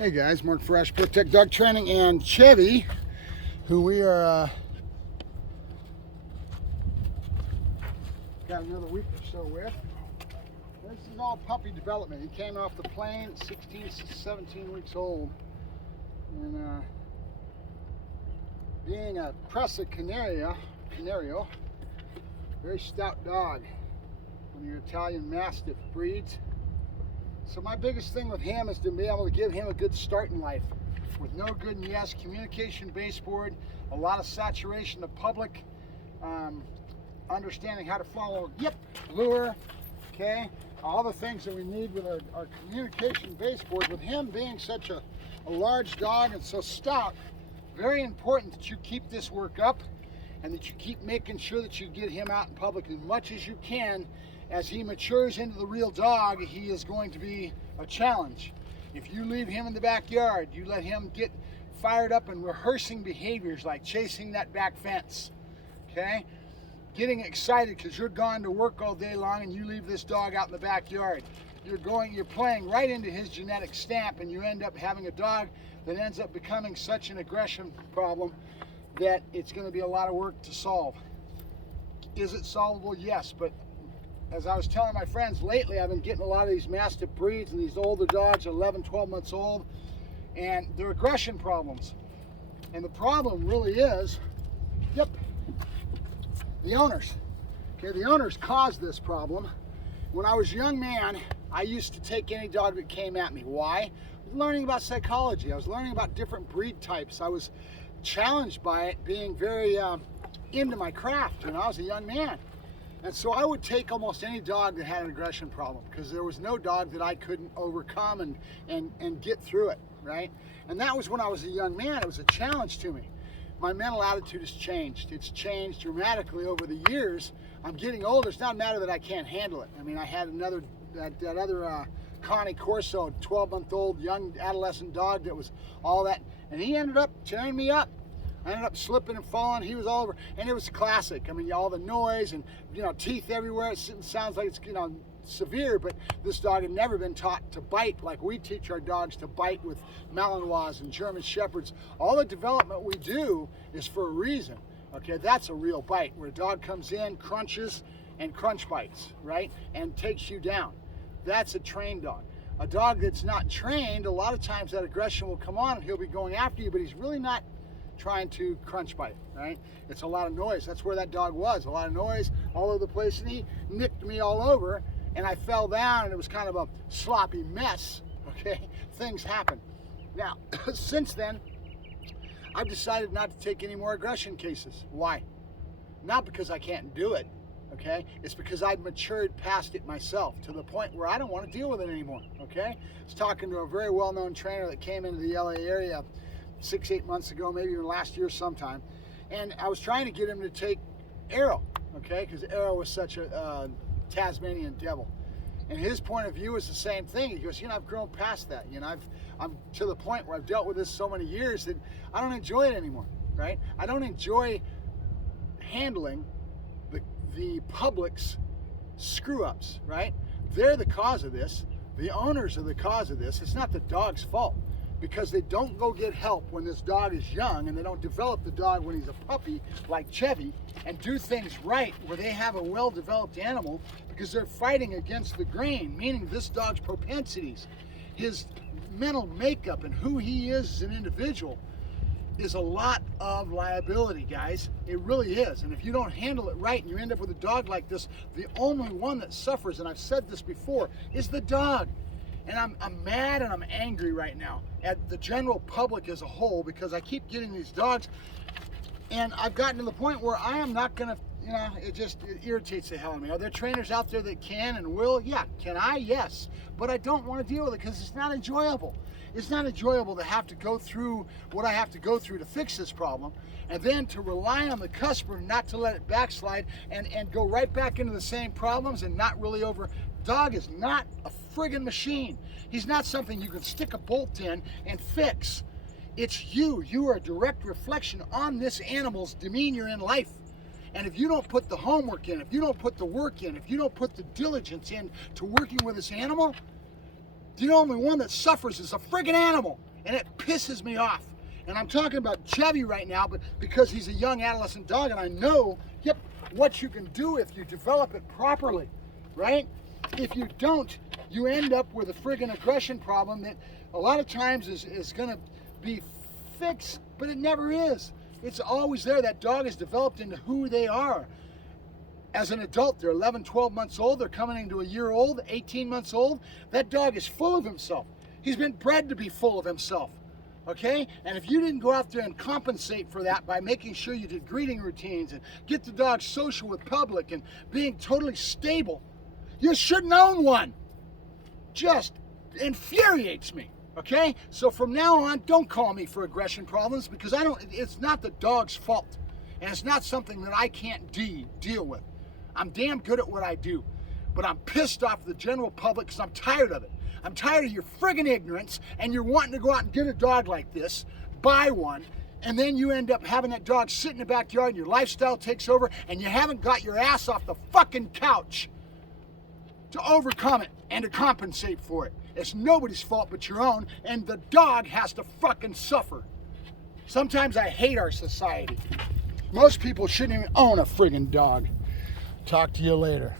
Hey guys, Mark Ferrasci, Protect Dog Training, and Chevy, who we are got another week or so with. This is all puppy development. He came off the plane 16, 17 weeks old, and being a Presa Canario, very stout dog, one of your Italian Mastiff breeds. So my biggest thing with him is to be able to give him a good start in life with no good and yes, communication baseboard, a lot of saturation of public, understanding how to follow lure, okay, all the things that we need with our communication baseboard. With him being such a large dog and so stout, very important that you keep this work up and that you keep making sure that you get him out in public as much as you can. As he matures into the real dog, he is going to be a challenge. If you leave him in the backyard, you let him get fired up and rehearsing behaviors like chasing that back fence, okay? Getting excited because you're gone to work all day long and you leave this dog out in the backyard. You're playing right into his genetic stamp, and you end up having a dog that ends up becoming such an aggression problem that it's going to be a lot of work to solve. Is it solvable? Yes, but as I was telling my friends lately, I've been getting a lot of these Mastiff breeds and these older dogs, 11, 12 months old, and they're aggression problems. And the problem really is, the owners. Okay, the owners caused this problem. When I was a young man, I used to take any dog that came at me. Why? I was learning about psychology. I was learning about different breed types. I was challenged by it, being very into my craft when I was a young man. And so I would take almost any dog that had an aggression problem, because there was no dog that I couldn't overcome and get through it, right? And that was when I was a young man. It was a challenge to me. My mental attitude has changed. It's changed dramatically over the years. I'm getting older. It's not a matter that I can't handle it. I mean, I had that other Connie Corso, 12-month-old young adolescent dog that was all that, and he ended up tearing me up. I ended up slipping and falling. He was all over, and it was classic. I mean, all the noise and, teeth everywhere. It sounds like it's, severe, but this dog had never been taught to bite like we teach our dogs to bite with Malinois and German Shepherds. All the development we do is for a reason. Okay, that's a real bite, where a dog comes in, crunches, and crunch bites, right, and takes you down. That's a trained dog. A dog that's not trained, a lot of times that aggression will come on and he'll be going after you, but he's really not trying to crunch bite, right? It's a lot of noise. That's where that dog was. A lot of noise all over the place, and he nicked me all over, and I fell down, and it was kind of a sloppy mess, okay? Things happen. Now, since then, I've decided not to take any more aggression cases. Why? Not because I can't do it, okay? It's because I've matured past it myself to the point where I don't want to deal with it anymore, okay? I was talking to a very well-known trainer that came into the LA area 6-8 months ago, maybe even last year sometime, and I was trying to get him to take Arrow, okay, because Arrow was such a Tasmanian devil, and his point of view is the same thing. He goes, I've grown past that. I'm to the point where I've dealt with this so many years that I don't enjoy it anymore, right? I don't enjoy handling the public's screw-ups, right? They're the cause of this. The owners are the cause of this. It's not the dog's fault, because they don't go get help when this dog is young, and they don't develop the dog when he's a puppy like Chevy and do things right where they have a well-developed animal, because they're fighting against the grain, meaning this dog's propensities, his mental makeup, and who he is as an individual is a lot of liability, guys. It really is. And if you don't handle it right and you end up with a dog like this, the only one that suffers, and I've said this before, is the dog. And I'm mad and I'm angry right now at the general public as a whole, because I keep getting these dogs, and I've gotten to the point where I am not gonna, it irritates the hell out of me. Are there trainers out there that can and will? Yeah. Can I? Yes. But I don't want to deal with it because it's not enjoyable. It's not enjoyable to have to go through what I have to go through to fix this problem, and then to rely on the customer not to let it backslide and go right back into the same problems and not really over. Dog is not a friggin' machine. He's not something you can stick a bolt in and fix. It's you. You are a direct reflection on this animal's demeanor in life. And if you don't put the homework in, if you don't put the work in, if you don't put the diligence in to working with this animal, the only one that suffers is a friggin' animal. And it pisses me off. And I'm talking about Chevy right now, but because he's a young adolescent dog, and I know, yep, what you can do if you develop it properly, right? If you don't, you end up with a friggin' aggression problem that a lot of times is gonna be fixed, but it never is. It's always there. That dog is developed into who they are. As an adult, they're 11, 12 months old, they're coming into a year old, 18 months old. That dog is full of himself. He's been bred to be full of himself, okay? And if you didn't go out there and compensate for that by making sure you did greeting routines and get the dog social with public and being totally stable, you shouldn't own one. Just infuriates me, okay? So from now on, don't call me for aggression problems, because it's not the dog's fault. And it's not something that I can't deal with. I'm damn good at what I do, but I'm pissed off the general public because I'm tired of it. I'm tired of your friggin' ignorance, and you're wanting to go out and get a dog like this, buy one, and then you end up having that dog sit in the backyard and your lifestyle takes over and you haven't got your ass off the fucking couch to overcome it and to compensate for it. It's nobody's fault but your own, and the dog has to fucking suffer. Sometimes I hate our society. Most people shouldn't even own a friggin' dog. Talk to you later.